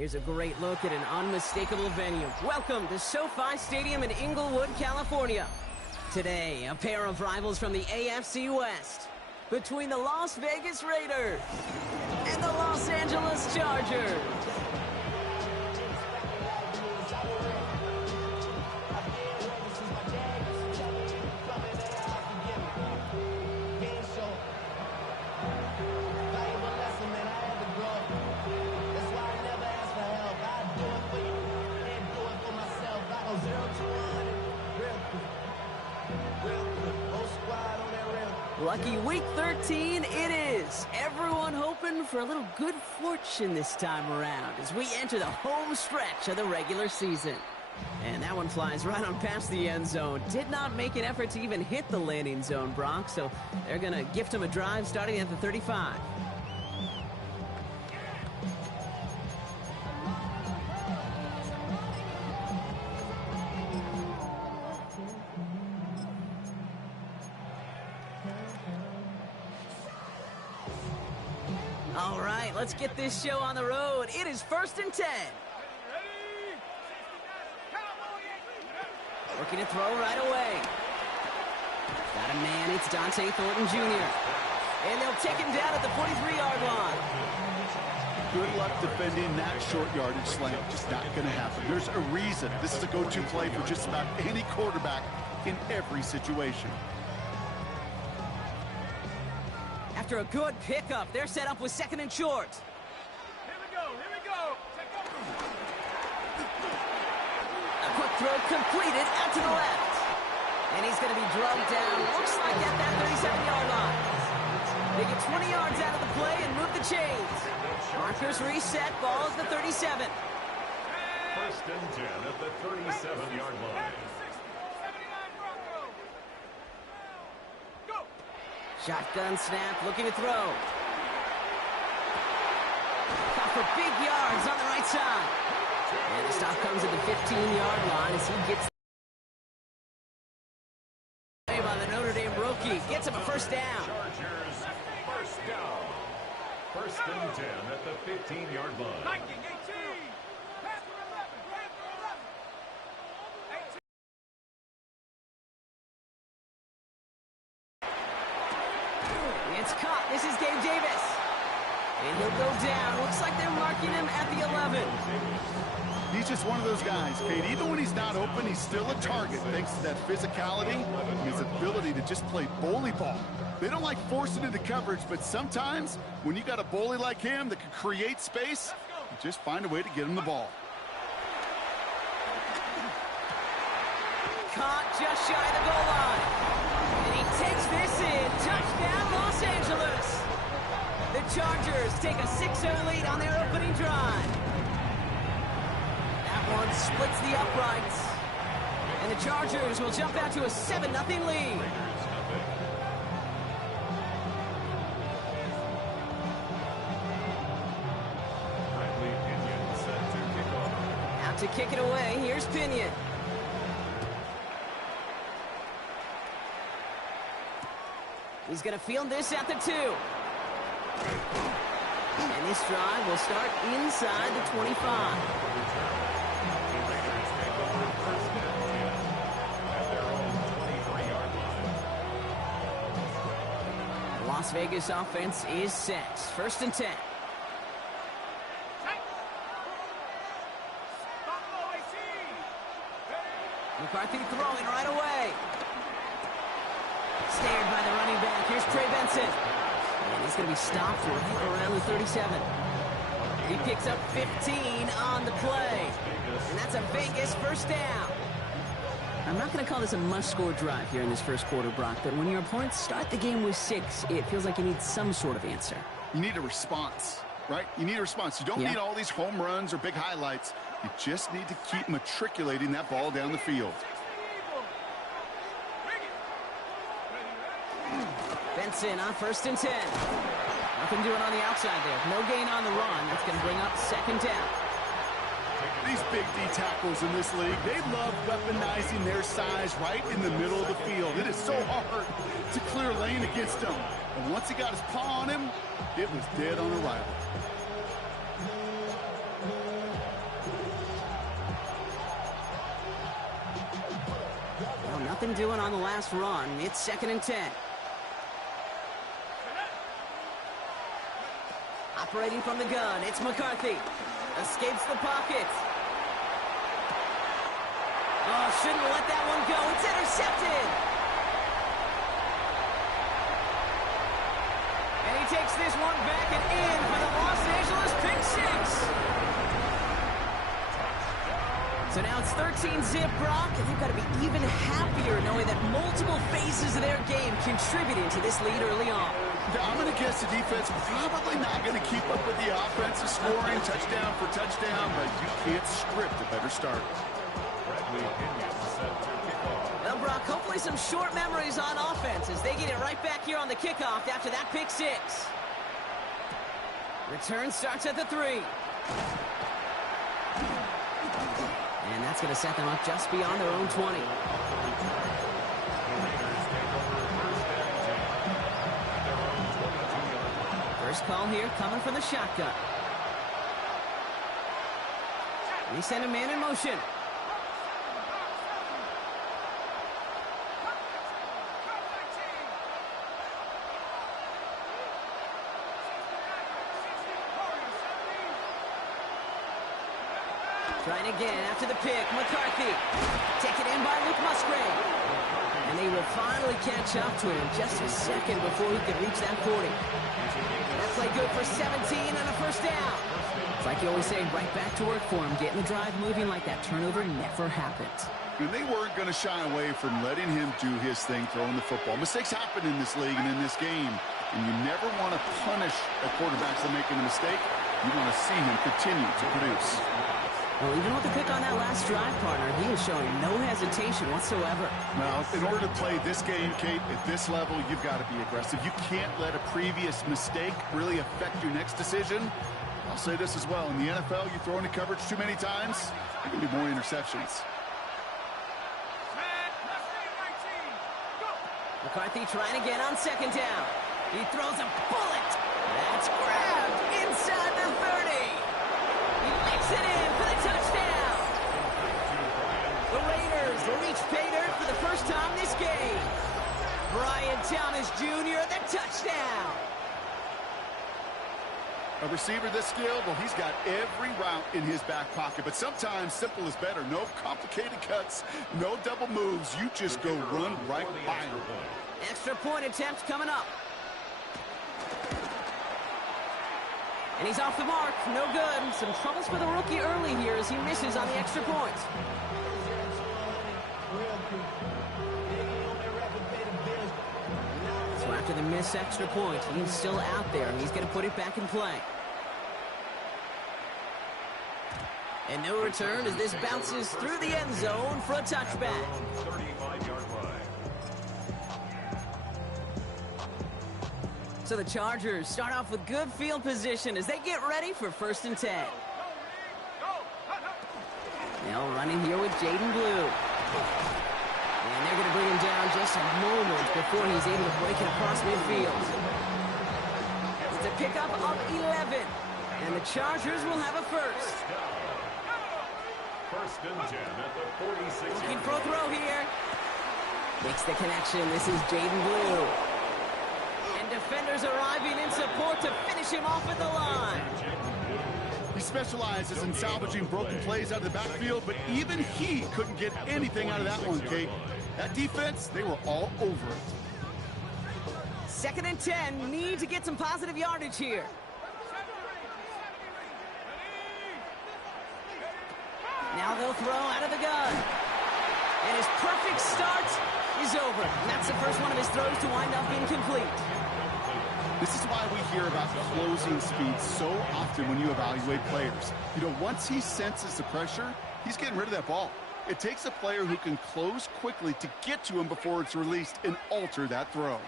Here's a great look at an unmistakable venue. Welcome to SoFi Stadium in Inglewood, California. Today, a pair of rivals from the AFC West between the Las Vegas Raiders and the Los Angeles Chargers. Lucky week 13 it is. Everyone hoping for a little good fortune this time around as we enter the home stretch of the regular season. And that one flies right on past the end zone. Did not make an effort to even hit the landing zone, Brock, so they're going to gift him a drive starting at the 35. All right, let's get this show on the road. It is 1st and 10. Looking to throw right away. Got a man, it's Dante Thornton Jr. And they'll take him down at the 43-yard line. Good luck defending that short yardage slant. Just not going to happen. There's a reason. This is a go-to play for just about any quarterback in every situation. After a good pickup, they're set up with 2nd and short. Here we go. Take over. A quick throw completed out to the left. And he's going to be drugged down, looks like at that 37-yard line. They get 20 yards out of the play and move the chains. Markers reset, ball is the 37. 1st and 10 at the 37-yard line. Shotgun snap, looking to throw. Caught for big yards on the right side. And the stop comes at the 15-yard line as he gets by the Notre Dame rookie. Gets him a 1st down. Chargers, 1st down. 1st and 10 at the 15-yard line. It's caught. This is Gabe Davis. And he'll go down. Looks like they're marking him at the 11. He's just one of those guys, Kate. Even when he's not open, he's still a target thanks to that physicality and his ability to just play bully ball. They don't like forcing into coverage, but sometimes when you got a bully like him that can create space, you just find a way to get him the ball. Caught just shy of the goal line. And he takes this in. Touchdown, Los Angeles. The Chargers take a 6-0 lead on their opening drive. That one splits the uprights. And the Chargers will jump out to a 7-0 lead. Out to kick it away, here's Pinion. He's going to field this at the 2. And this drive will start inside the 25. The Las Vegas offense is set. 1st and 10. McCarthy throwing right away. Snared by the running back. Here's Trey Benson. And he's going to be stopped right around the 37. He picks up 15 on the play. And that's a Vegas 1st down. I'm not going to call this a must-score drive here in this first quarter, Brock, but when your opponents start the game with 6, it feels like you need some sort of answer. You need a response, right? You need a response. You don't need all these home runs or big highlights. You just need to keep matriculating that ball down the field. Benson on 1st and 10. Nothing doing on the outside there. No gain on the run. That's going to bring up 2nd down. These big D tackles in this league, they love weaponizing their size right in the middle of the field. It is so hard to clear lane against them. And once he got his paw on him, it was dead on arrival. nothing doing on the last run. It's 2nd and 10. Operating from the gun, it's McCarthy. Escapes the pocket. Oh, shouldn't let that one go. It's intercepted. And he takes this one back and in for the Los Angeles pick six. So now it's 13-zip, Brock, and they've got to be even happier knowing that multiple phases of their game contributed to this lead early on. I'm going to guess the defense probably not going to keep up with the offensive scoring touchdown for touchdown, but you can't script a better start. Well, Brock, hopefully some short memories on offense as they get it right back here on the kickoff after that pick six. Return starts at the 3. And that's going to set them up just beyond their own 20. First call here coming from the shotgun. We send a man in motion. Trying again after the pick. McCarthy. Taken in by Luke Musgrave. And they will finally catch up to him just a second before he can reach that 40. That play good for 17 and a first down. It's like you always say, right back to work for him. Getting the drive moving like that turnover never happened. And they weren't going to shy away from letting him do his thing, throwing the football. Mistakes happen in this league and in this game. And you never want to punish a quarterback for making a mistake. You want to see him continue to produce. Well, even with the pick on that last drive, partner, he was showing no hesitation whatsoever. Well, in order to play this game, Kate, at this level, you've got to be aggressive. You can't let a previous mistake really affect your next decision. I'll say this as well. In the NFL, you throw into coverage too many times, there can be more interceptions. McCarthy trying again on 2nd down. He throws a bullet. That's grabbed inside the 30. He makes it in for the touchdown. The Raiders reach pay dirt for the first time this game. Brian Thomas Jr., the touchdown. A receiver this skilled, well, he's got every route in his back pocket. But sometimes simple is better. No complicated cuts, no double moves. You just go run right by him. Extra point attempt coming up. And he's off the mark. No good. Some troubles for the rookie early here as he misses on the extra point. So after the missed extra point, he's still out there, and he's going to put it back in play. And no return as this bounces through the end zone for a touchback. 35-yard line. So the Chargers start off with good field position as they get ready for 1st and 10. Now running here with Jaden Blue. And they're going to bring him down just a moment before he's able to break it across midfield. It's a pickup of 11. And the Chargers will have a first. 1st and 10 at the 46-yard line. Looking for a throw here. Makes the connection. This is Jaden Blue. And defenders arriving in support to finish him off at the line. He specializes in salvaging broken plays out of the backfield, but even he couldn't get anything out of that one, Kate. That defense, they were all over it. 2nd and 10. Need to get some positive yardage here. Now they'll throw out of the gun. And his perfect start is over. And that's the first one of his throws to wind up incomplete. This is why we hear about closing speed so often when you evaluate players. You know, once he senses the pressure, he's getting rid of that ball. It takes a player who can close quickly to get to him before it's released and alter that throw.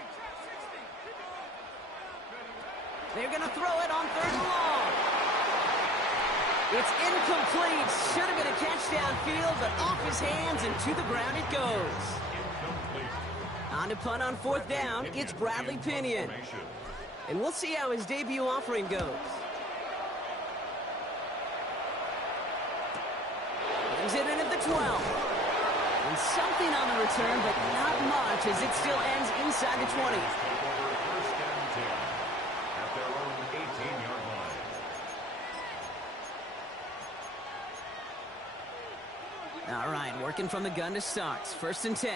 They're going to throw it on 3rd and long. It's incomplete. Should have been a catch downfield, but off his hands and to the ground it goes. On to punt on 4th down, it's Bradley Pinion. And we'll see how his debut offering goes. Brings it in at the 12. and something on the return, but not much as it still ends inside the 20. First and 10 at their own 18-yard line. All right, working from the gun to start. First and 10.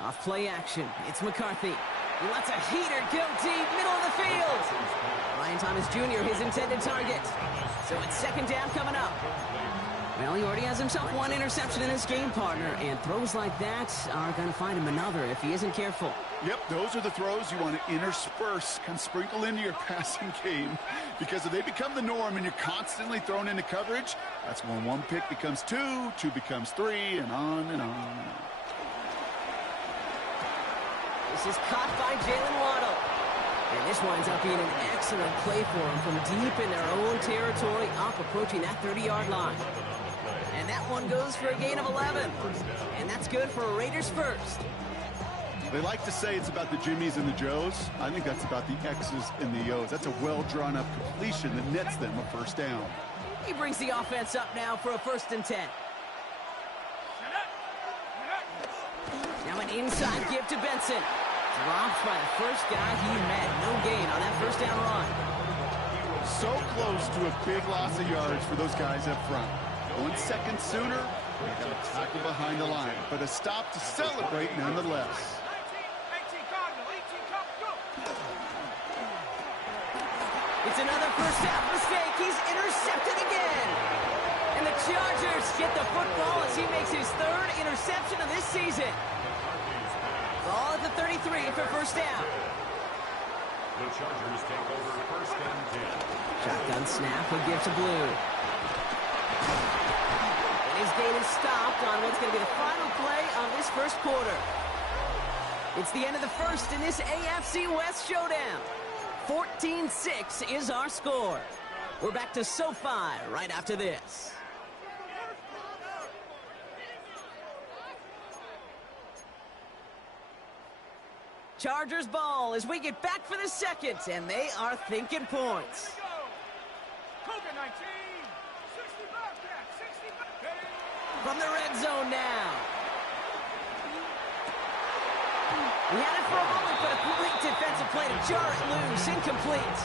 Off play action. It's McCarthy. He lets a heater go deep, middle of the field. Ryan Thomas Jr., his intended target. So it's second down coming up. Well, he already has himself one interception in his game, partner, and throws like that are going to find him another if he isn't careful. Yep, those are the throws you want to intersperse, kind of sprinkle into your passing game, because if they become the norm and you're constantly thrown into coverage, that's when one pick becomes two, two becomes three, and on and on and on. This is caught by Jalen Waddle. And this winds up being an excellent play for him from deep in their own territory, up approaching that 30-yard line. And that one goes for a gain of 11. And that's good for Raiders first. They like to say it's about the Jimmies and the Joes. I think that's about the X's and the O's. That's a well-drawn-up completion that nets them a first down. He brings the offense up now for a first and 10. Now an inside give to Benson. Dropped by the first guy he met. No gain on that first down run. So close to a big loss of yards for those guys up front. 1 second sooner, they got a tackle behind the line, but a stop to celebrate nonetheless. It's another first half mistake. He's intercepted again. And the Chargers get the football as he makes his third interception of this season. Ball at the 33 for first down. The Chargers take over first and 10. Shotgun snap, he'll give to Blue. And his gain is stopped on what's going to be the final play of this first quarter. It's the end of the first in this AFC West showdown. 14-6 is our score. We're back to SoFi right after this. Chargers ball as we get back for the second, and they are thinking points. From the red zone now. He had it for a moment, but a complete defensive play to jar it loose. Incomplete.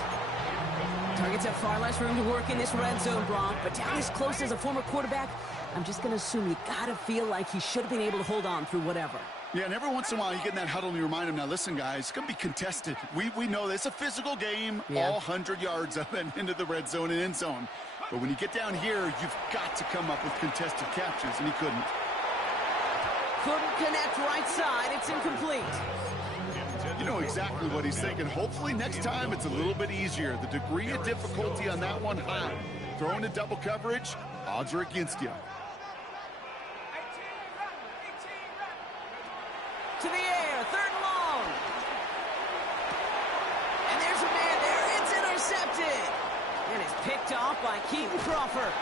Targets have far less room to work in this red zone, Brock, but down as close as a former quarterback, I'm just going to assume you got to feel like he should have been able to hold on through whatever. Yeah, and every once in a while you get in that huddle and you remind him, now listen, guys, it's going to be contested. We know this. It's a physical game, all 100 yards up and into the red zone and end zone. But when you get down here, you've got to come up with contested captures, and he couldn't. Couldn't connect right side. It's incomplete. You know exactly what he's thinking. Hopefully next time it's a little bit easier. The degree of difficulty on that one high. Throwing to double coverage, odds are against you. To the air, third and long. And there's a man there. It's intercepted. And it's picked off by Keaton Crawford.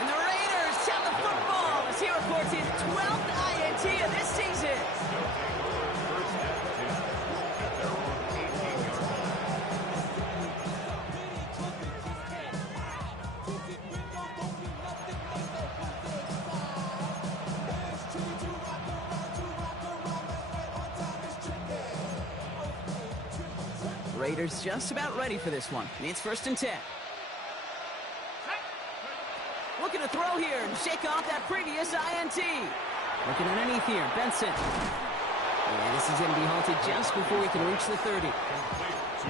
And the Raiders have the football as he reports his 12th INT of this season. Raiders just about ready for this one. It's first and 10. Looking to throw here and shake off that previous INT. Looking underneath here, Benson. And this is going to be halted just before he can reach the 30.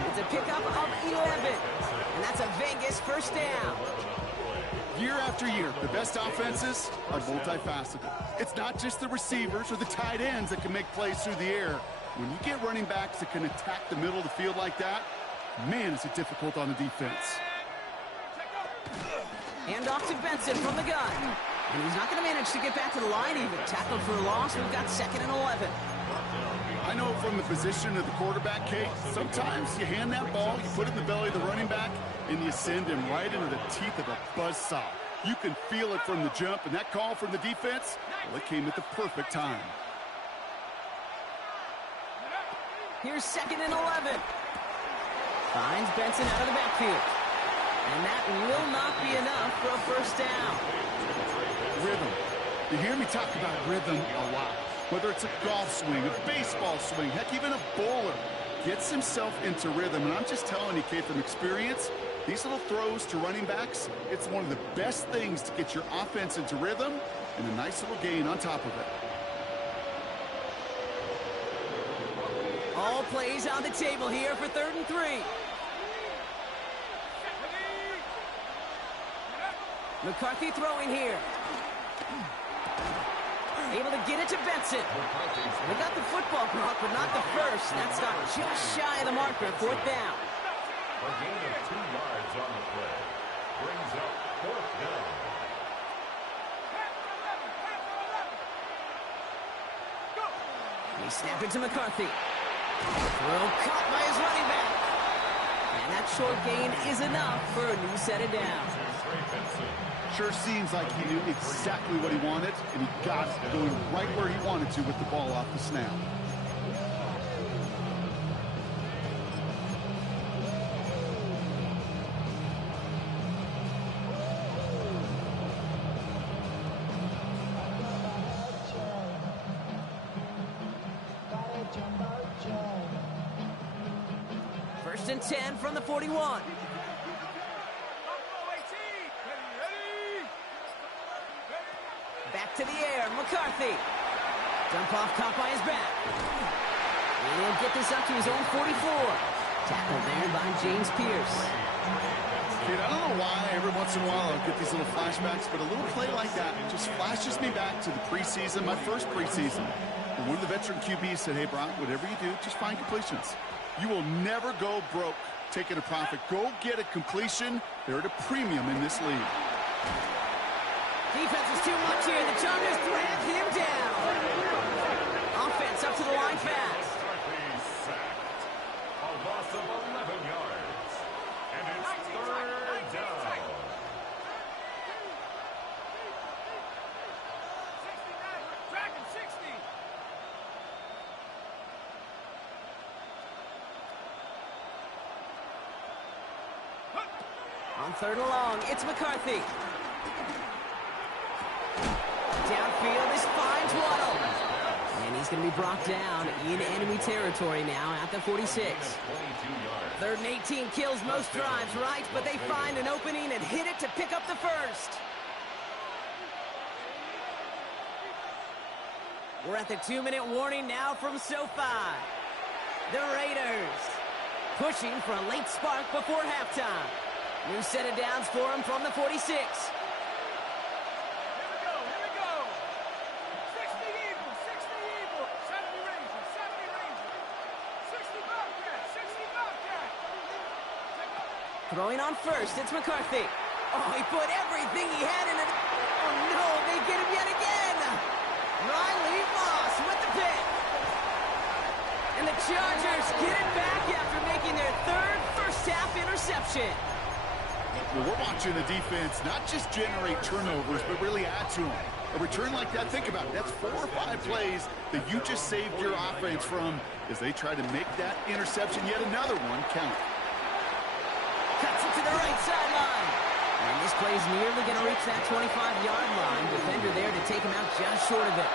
It's a pickup of 11. And that's a Vegas first down. Year after year, the best offenses are multifaceted. It's not just the receivers or the tight ends that can make plays through the air. When you get running backs that can attack the middle of the field like that, man, is it difficult on the defense. Hand off to Benson from the gun. And he's not going to manage to get back to the line even. Tackled for a loss. We've got second and 11. I know from the position of the quarterback, Kate, sometimes you hand that ball, you put it in the belly of the running back, and you send him right into the teeth of a buzzsaw. You can feel it from the jump, and that call from the defense, well, it came at the perfect time. Here's second and 11. Finds Benson out of the backfield. And that will not be enough for a first down. Rhythm. You hear me talk about rhythm a lot. Whether it's a golf swing, a baseball swing, heck, even a bowler gets himself into rhythm. And I'm just telling you, Kate, from experience, these little throws to running backs, it's one of the best things to get your offense into rhythm and a nice little gain on top of it. All plays on the table here for 3rd and 3. McCarthy throwing here. Able to get it to Benson. They got the football, Brock, but not the first. That's got just shy of the marker. 4th down. A gain of 2 yards on the play. Brings up 4th down. He snapped it to McCarthy. Throw caught by his running back. And that short gain is enough for a new set of downs. Sure seems like he knew exactly what he wanted, and he got it going right where he wanted to with the ball off the snap. First and 10 from the 41. Back to the air, McCarthy. Dump off, caught by his back. And he'll get this up to his own 44. Tackled there by James Pierce. Kid, I don't know why every once in a while I'll get these little flashbacks, but a little play like that just flashes me back to the preseason, my first preseason. And one of the veteran QBs said, hey, Brock, whatever you do, just find completions. You will never go broke taking a profit. Go get a completion. They're at a premium in this league. Defense is too much here. The Chargers drag him down. Offense up to the line fast. A loss of 11 yards. And it's 3rd down. 69, dragging 60. On 3rd and long, it's McCarthy. Downfield is finds Waddle. And he's going to be brought down in enemy territory now at the 46. 3rd and 18 kills most drives, right? But they find an opening and hit it to pick up the first. We're at the 2-minute warning now from SoFi. The Raiders pushing for a late spark before halftime. New set of downs for him from the 46. Throwing on first, it's McCarthy. Oh, he put everything he had in it. Oh, no, they get him yet again. Riley Moss with the pick. And the Chargers get it back after making their 3rd first-half interception. Well, we're watching the defense not just generate turnovers, but really add to them. A return like that, think about it. That's 4 or 5 plays that you just saved your offense from as they try to make that interception, yet another one, count. Cuts it to the right sideline. And this play's nearly going to reach that 25-yard line. Defender there to take him out just short of it.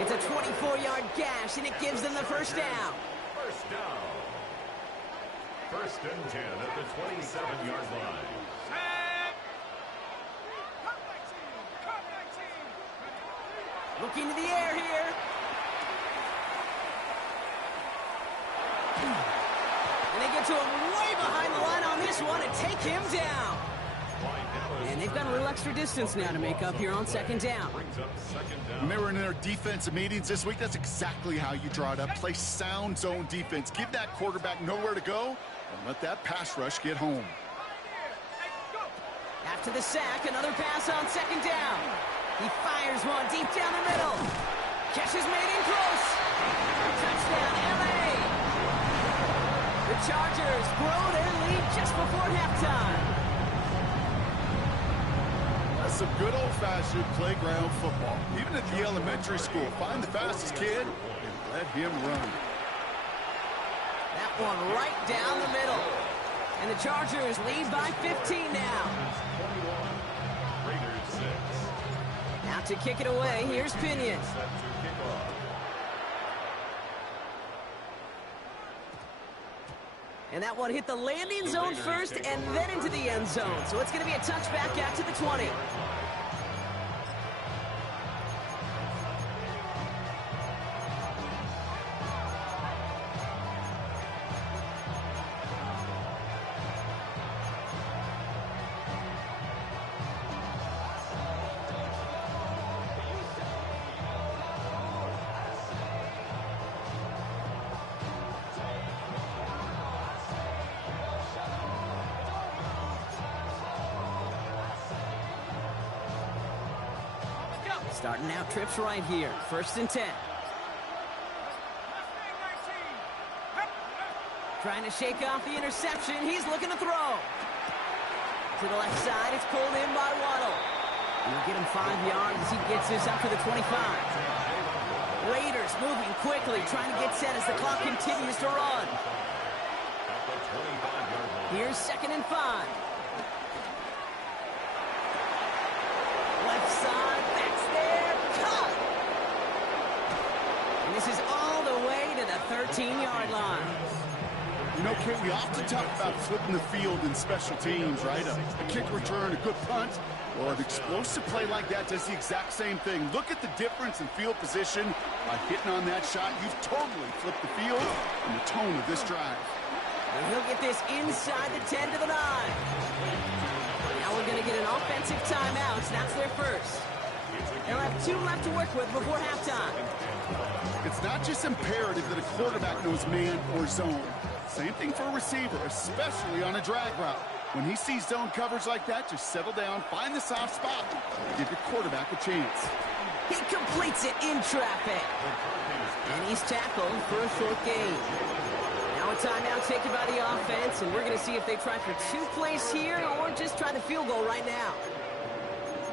It's a 24-yard gash, and it gives them the first down. First down. 1st and 10 at the 27-yard line. Looking to the air here. And they get to him way behind the line on this one and take him down. And they've got a little extra distance now to make up here on 2nd down. Remember in their defensive meetings this week, that's exactly how you draw it up. Play sound zone defense. Give that quarterback nowhere to go and let that pass rush get home. After the sack, another pass on 2nd down. He fires one deep down the middle. Catch is made in close. Touchdown, LA. The Chargers grow their lead just before halftime. That's some good old-fashioned playground football. Even at the elementary school, find the fastest kid and let him run. That that one right down the middle. And the Chargers lead by 15 now. Raiders 6. Out to kick it away, here's Pinion. Set to kick off. And that one hit the landing zone first and then into the end zone. So it's going to be a touchback out to the 20. Starting out trips right here. 1st and 10. Trying to shake off the interception. He's looking to throw. To the left side, it's pulled in by Waddle. He'll get him 5 yards as he gets this up to the 25. Raiders moving quickly, trying to get set as the clock continues to run. Here's 2nd and 5. Left side, that's there, cut! And this is all the way to the 13-yard line. You know, Kate, we often talk about flipping the field in special teams, right? A kick return, a good punt. Well, an explosive play like that does the exact same thing. Look at the difference in field position. By hitting on that shot, you've totally flipped the field and the tone of this drive. And he'll get this inside the 10 to the 9. Now we're going to get an offensive timeout. That's their first. They'll have 2 left to work with before halftime. It's not just imperative that a quarterback knows man or zone. Same thing for a receiver, especially on a drag route. When he sees zone coverage like that, just settle down, find the soft spot, give your quarterback a chance. He completes it in traffic. And he's tackled for a short gain. Now a timeout taken by the offense, and we're going to see if they try for 2 plays here or just try the field goal right now.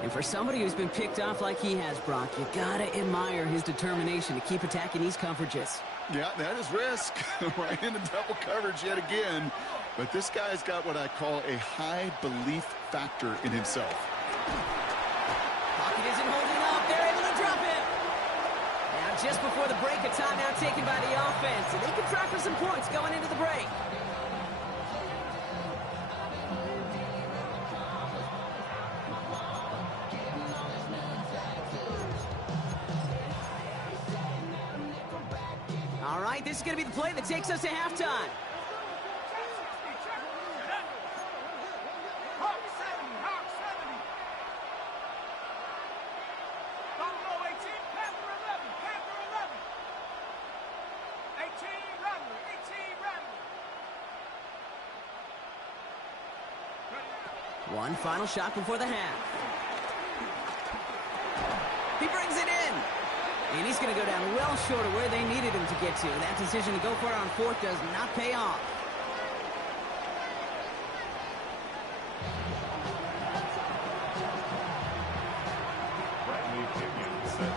And for somebody who's been picked off like he has, Brock, you got to admire his determination to keep attacking these coverages. Yeah, that is risk. Right into double coverage yet again. But this guy's got what I call a high belief factor in himself. Pocket isn't holding up. They're able to drop him. Now just before the break, a timeout taken by the offense. And they can try for some points going into the break. All right, this is going to be the play that takes us to halftime. One final shot before the half. He brings it in. And he's going to go down well short of where they needed him to get to. That decision to go for it on 4th does not pay off.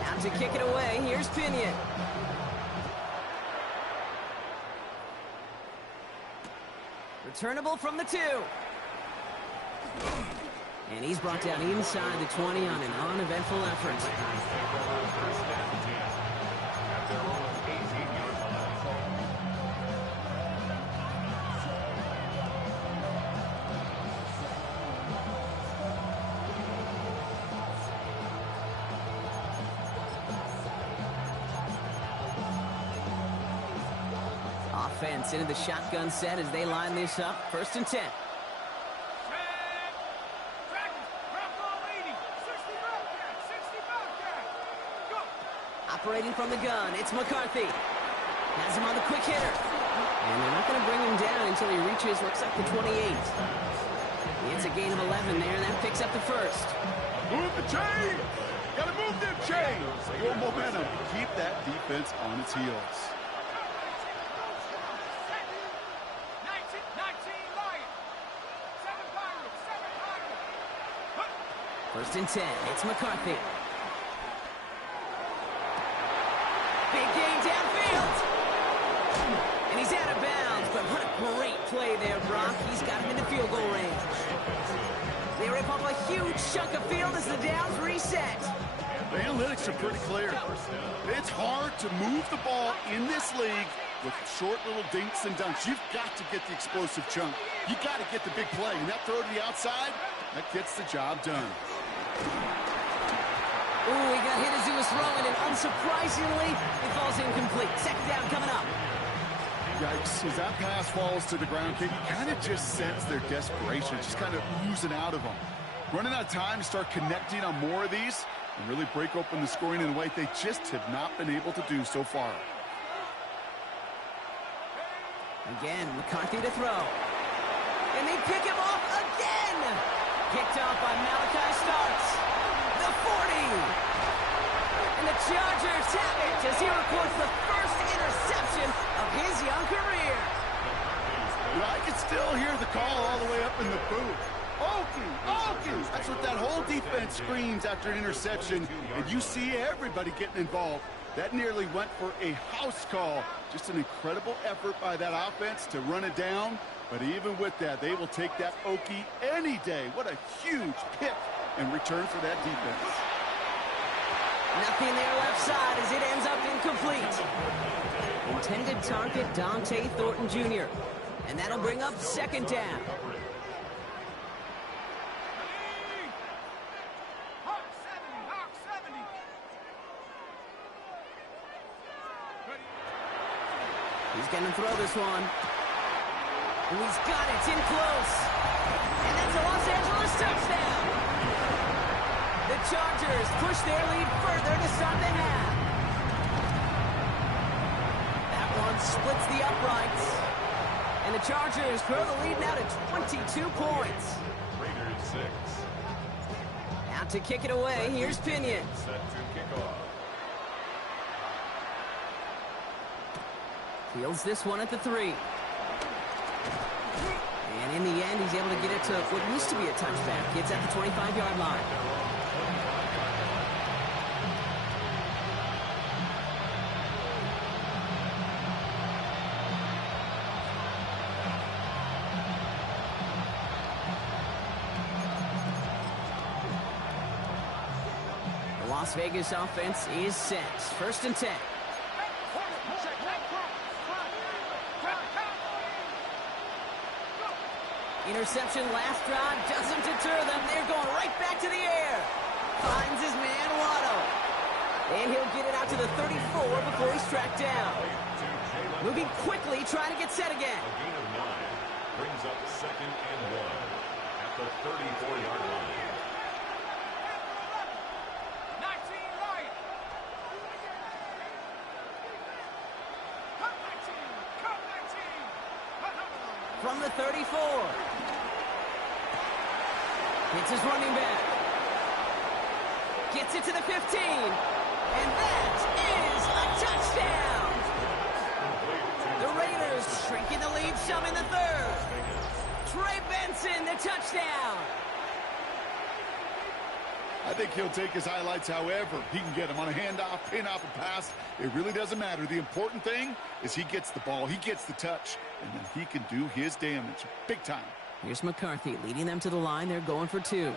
Out to kick it away. Here's Pinion. Returnable from the 2. And he's brought down inside the 20 on an uneventful effort. Offense into the shotgun set as they line this up. 1st and 10. Operating from the gun, it's McCarthy. Has him on the quick hitter. And they're not going to bring him down until he reaches, looks like the 28. It's a gain of 11 there, and that picks up the 1st. Move the chain! Gotta move them chains! Your momentum. Keep that defense on its heels. 1st and 10, it's McCarthy. Big gain downfield. And he's out of bounds, but what a great play there, Brock. He's got him into field goal range. They rip up a huge chunk of field as the downs reset. The analytics are pretty clear. It's hard to move the ball in this league with short little dinks and dunks. You've got to get the explosive chunk. You got to get the big play. And that throw to the outside, that gets the job done. Ooh, he got hit as he was throwing, and unsurprisingly, it falls incomplete. Second down coming up. Yikes, as that pass falls to the ground, you kind of just sense their desperation, just kind of oozing out of them. Running out of time to start connecting on more of these and really break open the scoring in a way they just have not been able to do so far. Again, McCarthy to throw. And they pick him off again. Picked off by Malachi Starks. The 40. And the Chargers have it as he records the first interception of his young career. I can still hear the call all the way up in the booth. Okie! That's what that whole defense screams after an interception, and you see everybody getting involved. That nearly went for a house call. Just an incredible effort by that offense to run it down, but even with that, they will take that Okie any day. What a huge pick in return for that defense. Nothing there left side as it ends up incomplete. Intended target, Dante Thornton Jr. And that'll bring up second down. Hawk 70. He's going to throw this one. And he's got it. It's in close. And that's a Los Angeles touchdown. The Chargers push their lead further to start the half. That one splits the uprights. And the Chargers grow the lead now to 22 points. Raiders 6. Out to kick it away, here's Pinion. Set to kick off. Fields this one at the 3. And in the end, he's able to get it to what used to be a touchback. It's at the 25-yard line. The Las Vegas offense is set. First and 10. Interception last drive doesn't deter them. They're going right back to the air. Finds his man Waddle. And he'll get it out to the 34 before he's tracked down. Moving quickly, trying to get set again. A gain of 9 brings up second and 1 at the 34-yard line. 19 right. Cut 19. From the 34. It's his running back. Gets it to the 15. And that is a touchdown. The Raiders shrinking the lead some in the third. Trey Benson, the touchdown. I think he'll take his highlights however he can get them on a handoff, pin off a pass. It really doesn't matter. The important thing is he gets the ball, he gets the touch, and then he can do his damage big time. Here's McCarthy leading them to the line. They're going for 2.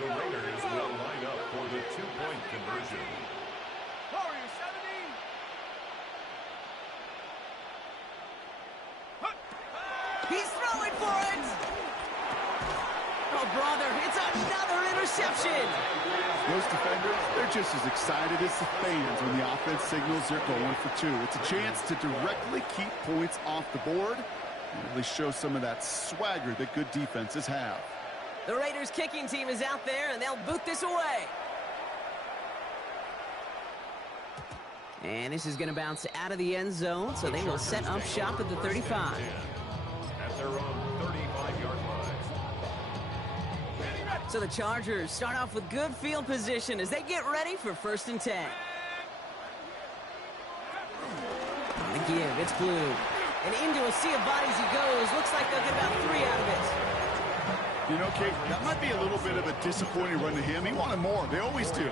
The Raiders will line up for the 2-point conversion. Warrior 70. He's throwing for it. Oh, brother, it's another interception. Those defenders, they're just as excited as the fans when the offense signals they're going for 2. It's a chance to directly keep points off the board and really show some of that swagger that good defenses have. The Raiders kicking team is out there, and they'll boot this away. And this is going to bounce out of the end zone, so they will set up shop at the 35. At their own 35-yard line. So the Chargers start off with good field position as they get ready for first and 10. On the give, it's Blue. And into a sea of bodies he goes. Looks like they'll get about 3 out of it. You know, Kate, that might be a little bit of a disappointing run to him. He wanted more. They always do.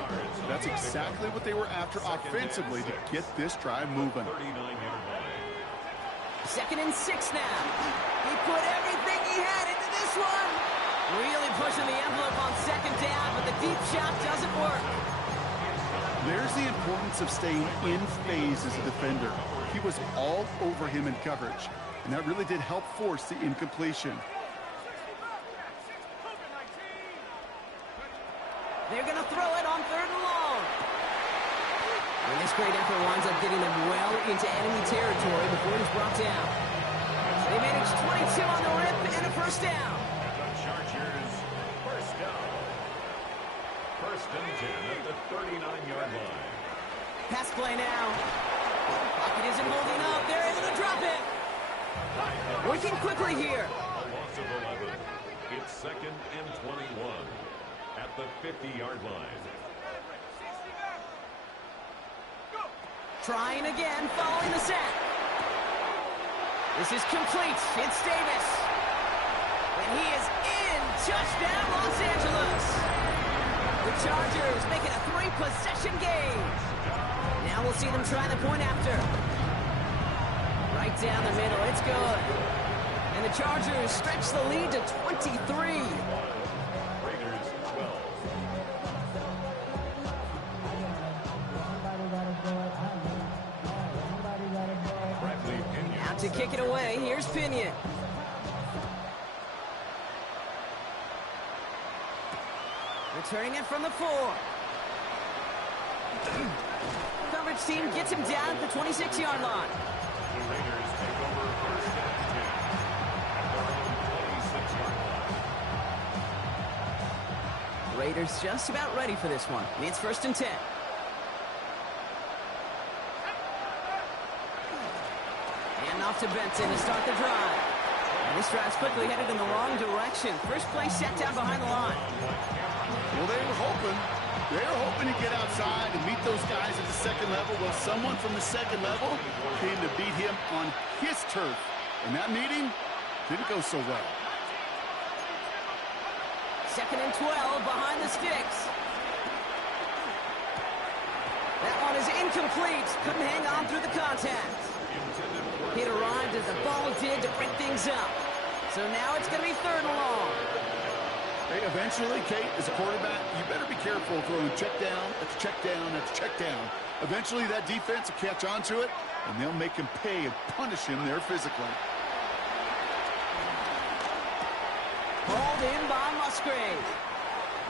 That's exactly what they were after offensively to get this drive moving. 39-yard line. 2nd and 6 now. He put everything he had into this one. Really pushing the envelope on 2nd down, but the deep shot doesn't work. There's the importance of staying in phase as a defender. He was all over him in coverage, and that really did help force the incompletion. They're going to throw it on 3rd and long. And this great effort winds up getting them well into enemy territory before he's brought down. They manage 22 on the rip and a 1st down. The Chargers, 1st down. 1st and 10 at the 39-yard line. Pass play now. Pocket isn't holding up. They're able to drop it. Working quickly here. A loss of 11. It's 2nd and 21 at the 50-yard line. Trying again, following the sack. This is complete. It's Davis. And he is in. Touchdown, Los Angeles. The Chargers make it a 3-possession game. Now we'll see them try the point after. Right down the middle. It's good. And the Chargers stretch the lead to 23. Raiders 12. Bradley Pinion. Out to kick it away. Here's Pinion. Returning it from the 4. Coverage team gets him down at the 26-yard line. The Raiders take over 1st and 10 at their own 26-yard line. Raiders just about ready for this one. It's 1st and 10. And off to Benson to start the drive. And this drive's quickly headed in the wrong direction. First play set down behind the line. Well, they were hoping to get outside and meet those guys at the 2nd level. Well, someone from the 2nd level came to beat him on his turf. And that meeting didn't go so well. 2nd and 12 behind the sticks. That one is incomplete. Couldn't hang on through the contact. It arrived as the ball did to break things up. So now it's going to be 3rd and long. Hey, eventually, Kate, as a quarterback, you better be careful throwing check down after check down after check down. Eventually, that defense will catch on to it, and they'll make him pay and punish him there physically. Hauled in by Musgrave.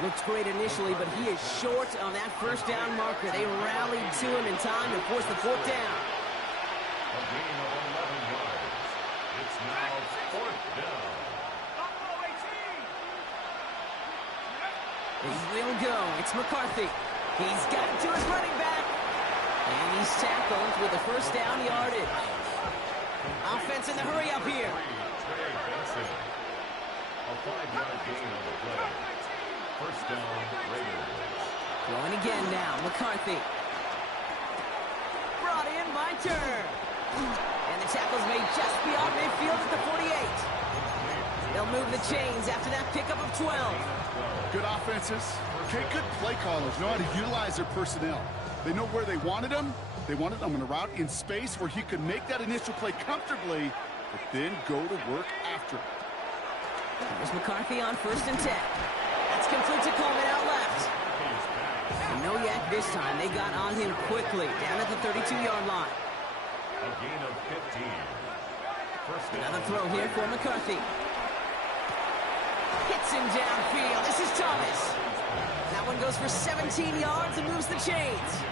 Looks great initially, but he is short on that 1st down marker. They rallied to him in time to force the 4th down. A gain of 11 yards. It's now 4th down. He will go. It's McCarthy. He's got it to his running back. And he's tackled with a 1st down yardage. Offense in the hurry up here. Trey Benson. A 5-yard gain on the play. 1st down, Raiders. Going again now. McCarthy. Brought in by Turner. And the tackle's made just beyond midfield at the 48. They'll move the chains after that pickup of 12. Good offenses. Okay, good play callers know how to utilize their personnel. They know where they wanted them. They wanted them on a route in space where he could make that initial play comfortably, but then go to work after it. Here's McCarthy on 1st and 10. That's complete to Coleman out left. And no yak this time. They got on him quickly down at the 32-yard line. A gain of 15. First down. Another throw here for McCarthy. Hits him downfield. This is Thomas. That one goes for 17 yards and moves the chains.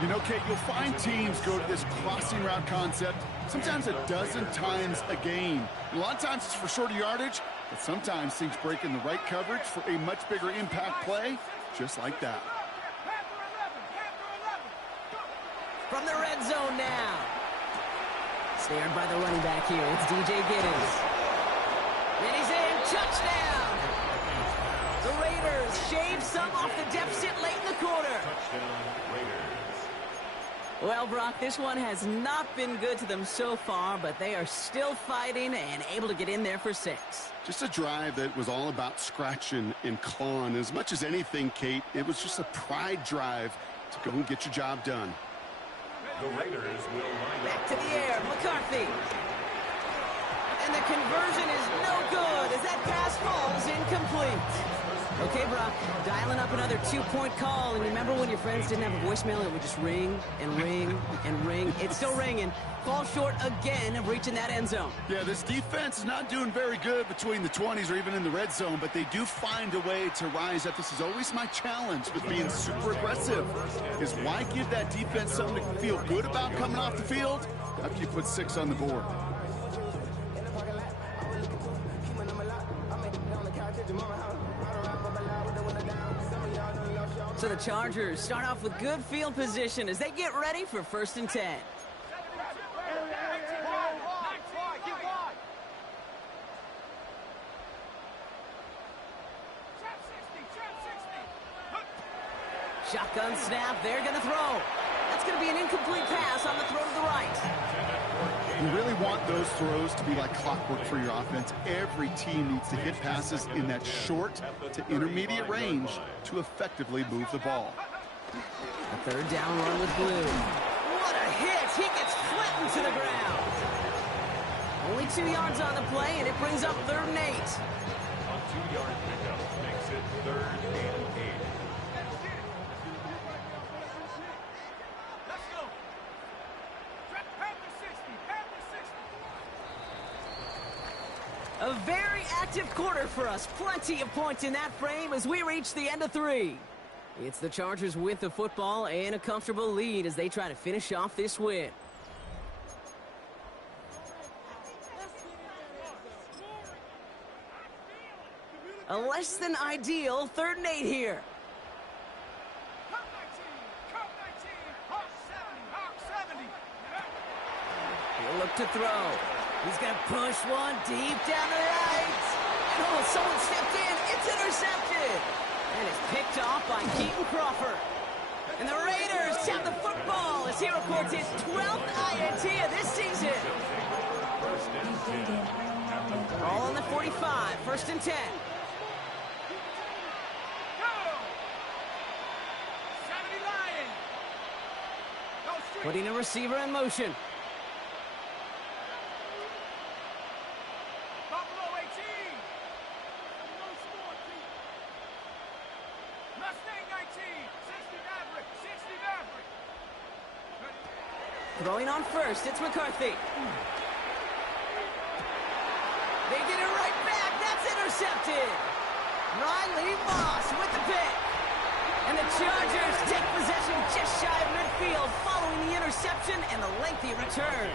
You know, Kate, you'll find teams go to this crossing route concept sometimes a dozen times a game. A lot of times it's for shorter yardage, but sometimes things break in the right coverage for a much bigger impact play, just like that. From the red zone now. Snared by the running back here. It's DJ Giddens. And he's in. Touchdown. The Raiders shave some off the deficit late in the quarter. Touchdown, Raiders. Well, Brock, this one has not been good to them so far, but they are still fighting and able to get in there for 6. Just a drive that was all about scratching and clawing. As much as anything, Kate, it was just a pride drive to go and get your job done. The Raiders will line Back up. to the air, McCarthy. And the conversion is no good as that pass falls incomplete. Okay, Brock, dialing up another 2-point call. And remember when your friends didn't have a voicemail? It would just ring and ring and ring. It's still ringing. Fall short again of reaching that end zone. Yeah, this defense is not doing very good between the 20s or even in the red zone, but they do find a way to rise up. This is always my challenge with being super aggressive, is why give that defense something to feel good about coming off the field after you put 6 on the board. So the Chargers start off with good field position as they get ready for 1st and 10. Shotgun snap, they're going to throw. That's going to be an incomplete pass on the throw to the right. You really want those throws to be like clockwork for your offense. Every team needs to hit passes in that short to intermediate range to effectively move the ball. A 3rd down run with Blue. What a hit! He gets flattened to the ground. Only 2 yards on the play, and it brings up 3rd and 8. A 2-yard pickup makes it 3rd and 8. Let's go. Have the 60. Have the 60. A very active quarter for us. Plenty of points in that frame as we reach the end of 3. It's the Chargers with the football and a comfortable lead as they try to finish off this win. A less than ideal 3rd and 8 here. Come 19. Come 19. Hawk 70. Hawk 70. He'll look to throw. He's going to push one deep down the right. Oh, someone stepped in. It's intercepted. And it's picked off by Keaton Crawford. And the Raiders have the football as he records his 12th INT of this season. Ball on the 45, 1st and 10. Go. 70 Lion. Go street. Putting a receiver in motion. Buffalo 18. Mustang 19. 60 Maverick. 60 Maverick. Throwing on 1st, it's McCarthy. They get it right back. That's intercepted. Riley Moss with the pick. And the Chargers take possession just shy of midfield following the interception and the lengthy return.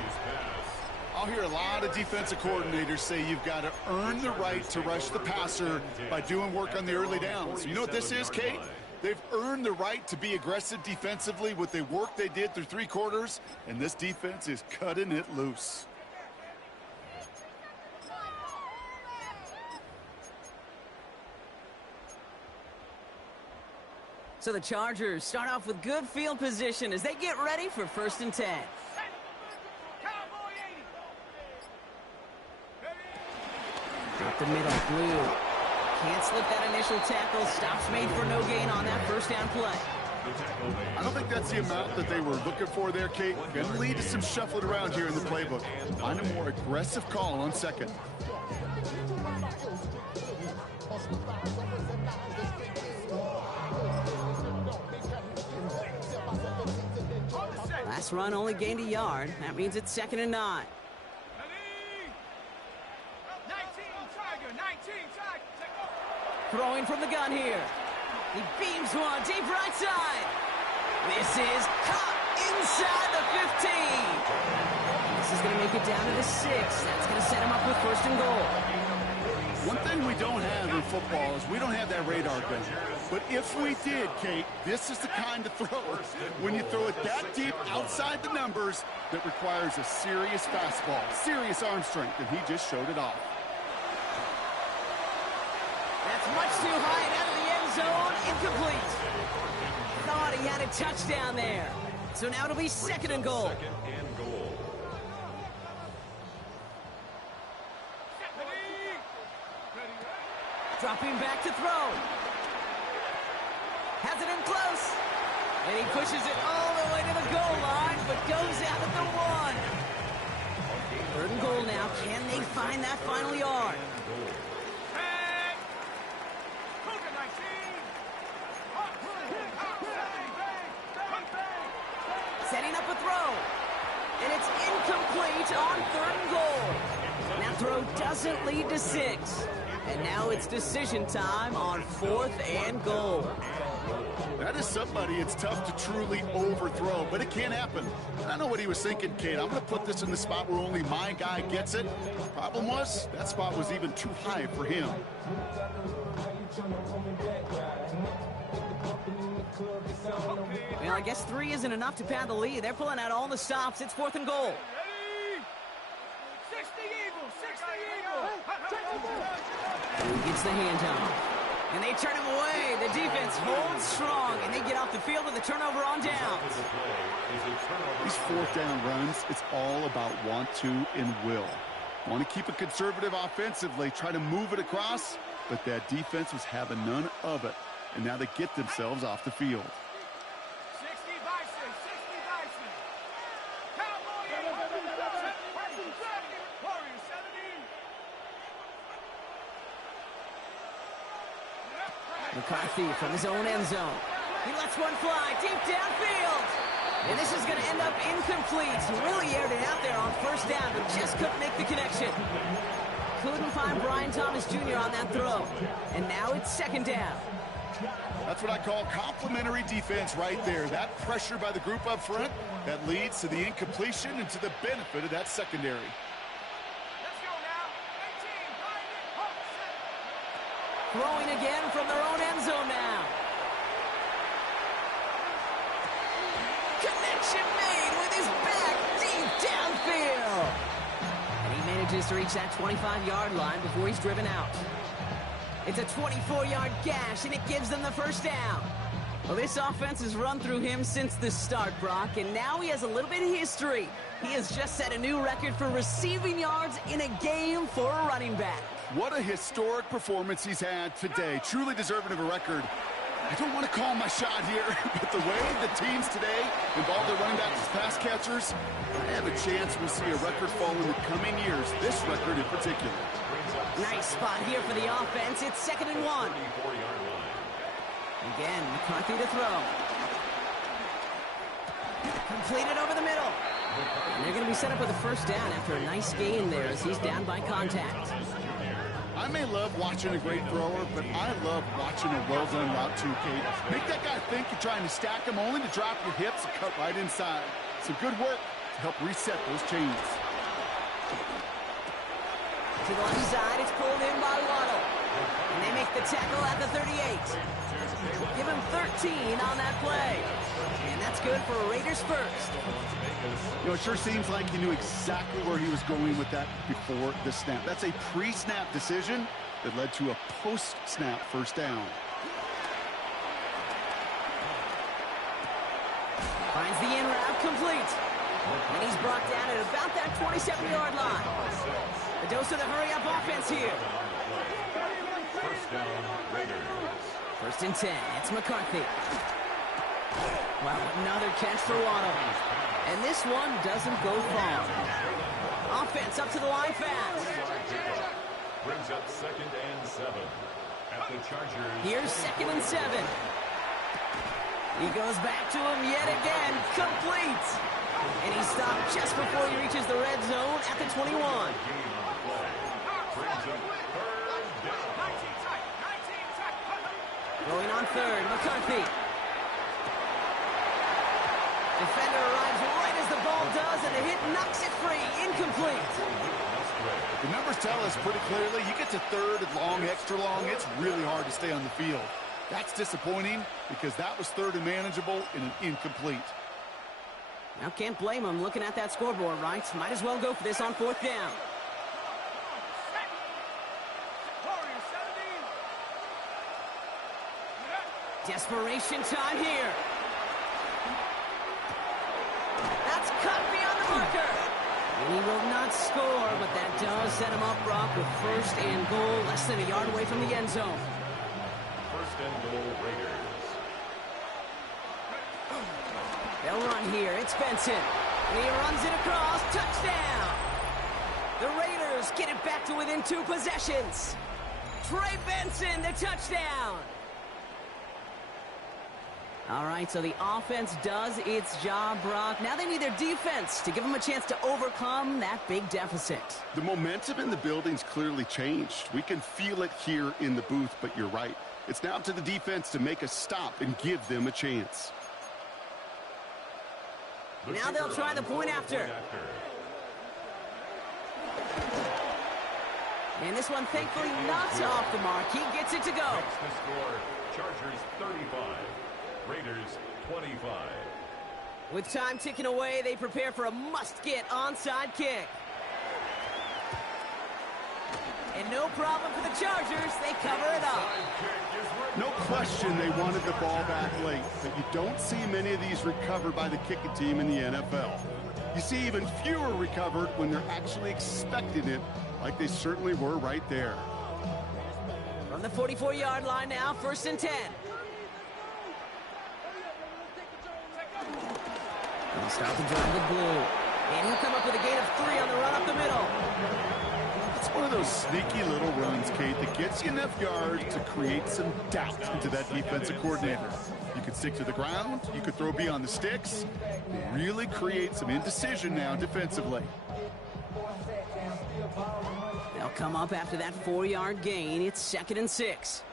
I'll hear a lot of defensive coordinators say you've got to earn the right to rush the passer by doing work on the early downs. You know what this is, Kate? They've earned the right to be aggressive defensively with the work they did through 3 quarters, and this defense is cutting it loose. So the Chargers start off with good field position as they get ready for 1st and 10. Cowboy 80. Up the middle, Blue. Can't slip that initial tackle. Stops made for no gain on that 1st down play. I don't think that's the amount that they were looking for there, Kate. Going to lead to some shuffling around here in the playbook. Find a more aggressive call on 2nd. Last run only gained a yard. That means it's 2nd and 9. 19 Tiger. 19 Tiger. Throwing from the gun here. He beams one deep right side. This is caught inside the 15. This is going to make it down to the 6. That's going to set him up with 1st and goal. One thing we don't have in football is we don't have that radar gun. But if we did, Kate, this is the kind of throw, when you throw it that deep outside the numbers, that requires a serious fastball, serious arm strength, and he just showed it off. That's much too high and out of the end zone. Incomplete. Thought he had a touchdown there. So now it'll be second and goal. Second and goal. Dropping back to throw. Has it in close. And he pushes it all the way to the goal line, but goes out at the 1. Third and goal now. Can they find that final yard? Setting up a throw. And it's incomplete on third and goal. That throw doesn't lead to 6. And now it's decision time on 4th and goal. That is somebody it's tough to truly overthrow, but it can't happen. I know what he was thinking, Kate. I'm going to put this in the spot where only my guy gets it. Problem was, that spot was even too high for him. Well, I guess 3 isn't enough to pad the lead. They're pulling out all the stops. It's 4th and goal. 60 Eagles, 60 Eagles. Who gets the handoff? And they turn him away. The defense holds strong, and they get off the field with a turnover on downs. These 4th down runs, it's all about want to and will. Want to keep it conservative offensively, try to move it across, but that defense was having none of it. And now they get themselves off the field. 60 Bison, 60 Bison. Cowboy 800, Warrior 70. McCarthy from his own end zone. He lets one fly deep downfield. And this is going to end up incomplete. He really aired it out there on first down, but just couldn't make the connection. Couldn't find Brian Thomas Jr. on that throw. And now it's second down. That's what I call complimentary defense right there. That pressure by the group up front, that leads to the incompletion and to the benefit of that secondary. Let's go now. 18, Throwing again from their own end zone now. Connection made with his back deep downfield. And he manages to reach that 25-yard line before he's driven out. It's a 24-yard gash, and it gives them the first down. Well, this offense has run through him since the start, Brock, and now he has a little bit of history. He has just set a new record for receiving yards in a game for a running back. What a historic performance he's had today. Truly deserving of a record. I don't want to call my shot here, but the way the teams today involve their running backs as pass catchers, I have a chance we'll see a record fall in the coming years, this record in particular. Nice spot here for the offense. It's 2nd and 1. Again, McCarthy to throw. Completed over the middle. And they're going to be set up with a first down after a nice gain there as he's down by contact. I may love watching a great thrower, but I love watching a well-done route too, Kate. Make that guy think you're trying to stack him only to drop your hips and cut right inside. Some good work to help reset those chains. To the left side, it's pulled in by Waddle. And they make the tackle at the 38. Give him 13 on that play. And that's good for Raiders first. You know, it sure seems like he knew exactly where he was going with that before the snap. That's a pre-snap decision that led to a post-snap first down. Finds the in route complete. And he's brought down at about that 27-yard line. A dose of the hurry-up offense here. First down, Raiders. 1st and 10. It's McCarthy. Wow, another catch for Waddle. And this one doesn't go far. Offense up to the line fast. Brings up 2nd and 7. At the Chargers. Here's 2nd and 7. He goes back to him yet again. Complete. And he stopped just before he reaches the red zone at the 21. Going on 3rd, McCarthy. Defender arrives right as the ball does, and the hit knocks it free. Incomplete. The numbers tell us pretty clearly, you get to 3rd and long, extra long, it's really hard to stay on the field. That's disappointing because that was 3rd and manageable and an incomplete. Now, can't blame him looking at that scoreboard, right? Might as well go for this on 4th down. Desperation time here. shot's cut beyond the marker. And he will not score, but that does set him up, Brock, with first and goal, less than a yard away from the end zone. First and goal, Raiders. They'll run here. It's Benson. And he runs it across. Touchdown. The Raiders get it back to within 2 possessions. Trey Benson, the touchdown. All right, so the offense does its job, Brock. Now they need their defense to give them a chance to overcome that big deficit. The momentum in the building's clearly changed. We can feel it here in the booth, but you're right. It's now up to the defense to make a stop and give them a chance. Now they'll try the point after. And this one thankfully knocks off the mark. He gets it to go. Makes the score, Chargers 35, Raiders 25. With time ticking away, they prepare for a must-get onside kick. And no problem for the Chargers. They cover it up. No question they wanted the ball back late, but you don't see many of these recovered by the kicking team in the NFL. You see even fewer recovered when they're actually expecting it, like they certainly were right there. From the 44-yard line now, 1st and 10. He'll start the drive with blue. And he'll come up with a gain of 3 on the run up the middle. It's one of those sneaky little runs, Kate, that gets you enough yards to create some doubt into that defensive coordinator. You could stick to the ground, you could throw beyond the sticks, really create some indecision now defensively. They'll come up after that 4-yard gain. It's 2nd and 6.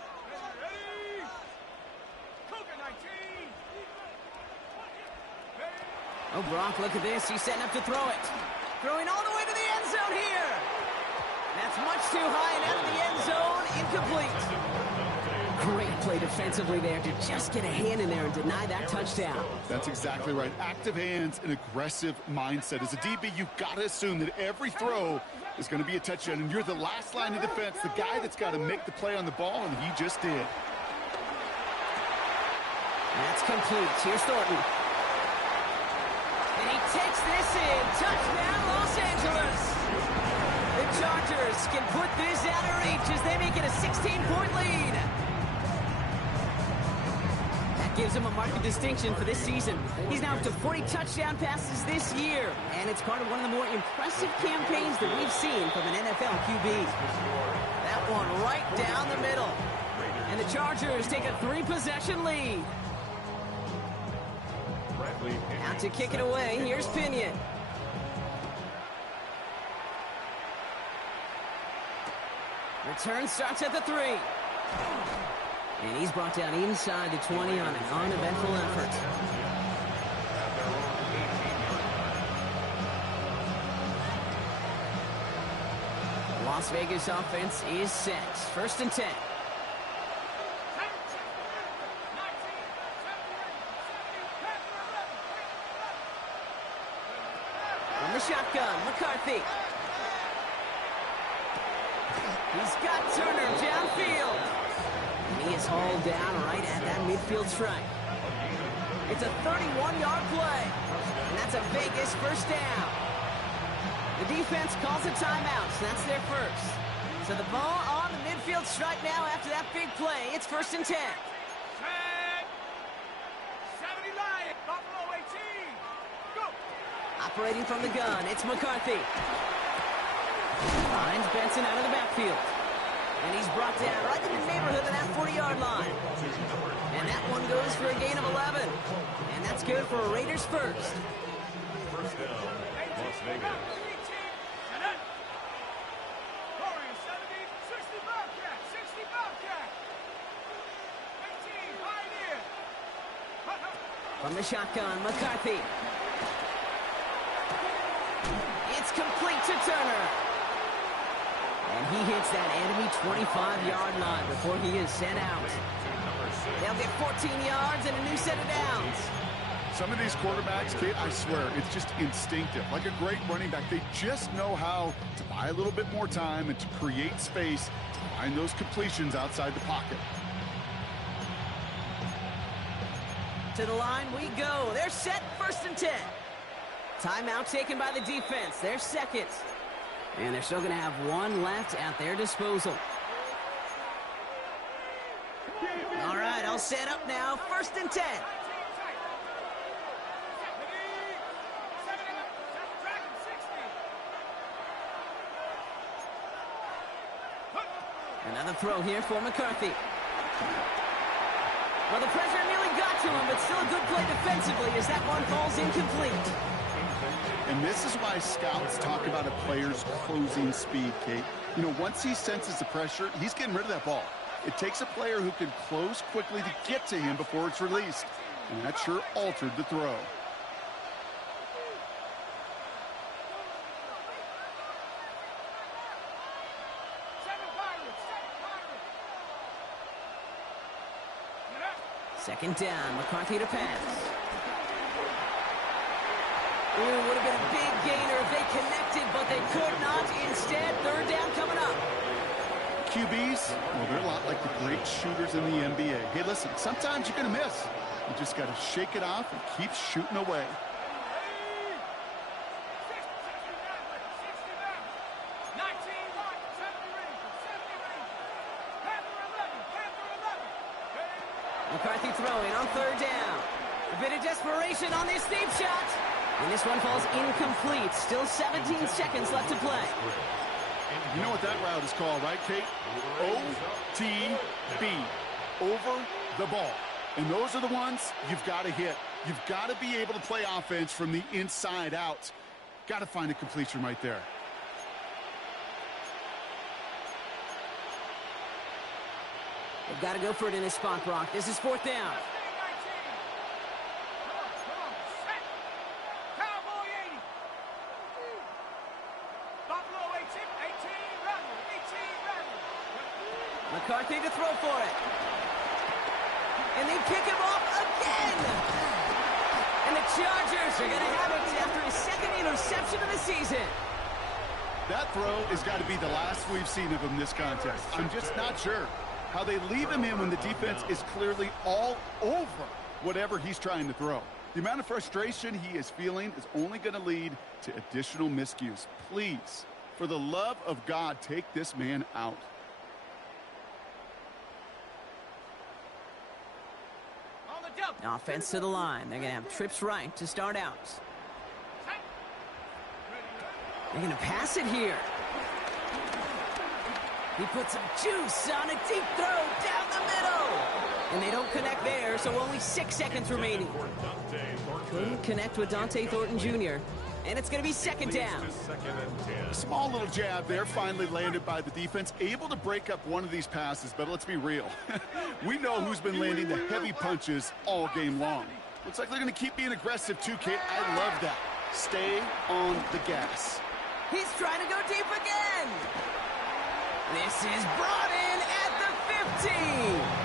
Oh, Brock, look at this. He's setting up to throw it. Throwing all the way to the end zone here. That's much too high and out of the end zone. Incomplete. Great play defensively there to just get a hand in there and deny that touchdown. That's exactly right. Active hands and aggressive mindset. As a DB, you've got to assume that every throw is going to be a touchdown, and you're the last line of defense, the guy that's got to make the play on the ball, and he just did. That's complete. Here's Thornton. And he takes this in. Touchdown, Los Angeles. The Chargers can put this out of reach as they make it a 16-point lead. That gives him a marked distinction for this season. He's now up to 40 touchdown passes this year, and it's part of one of the more impressive campaigns that we've seen from an NFL QB. That one right down the middle. And the Chargers take a 3-possession lead. Out to kick it away, here's Pinion. Return starts at the 3. And he's brought down inside the 20 on an uneventful effort. Las Vegas offense is set. 1st and 10. From the shotgun, McCarthy. He's got Turner downfield. And he is hauled down right at that midfield stripe. It's a 31-yard play. And that's a Vegas 1st down. The defense calls a timeout, so that's their first. So the ball on the midfield stripe now after that big play. It's 1st and 10. 70 Lions, Buffalo 18. Go. Operating from the gun, it's McCarthy. Finds Benson out of the backfield. And he's brought down right in the neighborhood of that 40-yard line. And that one goes for a gain of 11. And that's good for a Raiders first. 1st down, Las Vegas. From the shotgun, McCarthy. It's complete to Turner. And he hits that enemy 25-yard line before he is sent out. They'll get 14 yards and a new set of downs. Some of these quarterbacks, Kate, I swear, it's just instinctive. Like a great running back, they just know how to buy a little bit more time and to create space to find those completions outside the pocket. To the line we go. They're set, 1st and 10. Timeout taken by the defense. Their second. And they're still going to have one left at their disposal. All right, all set up now. 1st and 10. Another throw here for McCarthy. Well, the pressure nearly got to him, but still a good play defensively as that one falls incomplete. And this is why scouts talk about a player's closing speed, Kate. You know, once he senses the pressure, he's getting rid of that ball. It takes a player who can close quickly to get to him before it's released. And that sure altered the throw. Second down, McCarthy to pass. Ooh, would have been a big gainer if they connected, but they could not. Instead, 3rd down coming up. QBs, well, they're a lot like the great shooters in the NBA. Hey, listen, sometimes you're going to miss. You just got to shake it off and keep shooting away. McCarthy throwing on 3rd down. A bit of desperation on this deep shot. And this one falls incomplete. Still 17 seconds left to play. You know what that route is called, right, Kate? OTB. Over the ball. And those are the ones you've got to hit. You've got to be able to play offense from the inside out. Got to find a completion right there. They've got to go for it in this spot, Brock. This is 4th down. McCarthy to throw for it. And they pick him off again. And the Chargers are going to have it after his 2nd interception of the season. That throw has got to be the last we've seen of him this contest. I'm just not sure how they leave him in when the defense is clearly all over whatever he's trying to throw. The amount of frustration he is feeling is only going to lead to additional miscues. Please, for the love of God, take this man out. Offense to the line. They're going to have trips right to start out. They're going to pass it here. He puts some juice on a deep throw down the middle. And they don't connect there, so only 6 seconds remaining. Couldn't connect with Dante Thornton Jr. And it's going to be 2nd down. Small little jab there, finally landed by the defense. Able to break up one of these passes, but let's be real. We know who's been landing the heavy punches all game long. Looks like they're going to keep being aggressive too, Kate. I love that. Stay on the gas. He's trying to go deep again. This is brought in at the 15.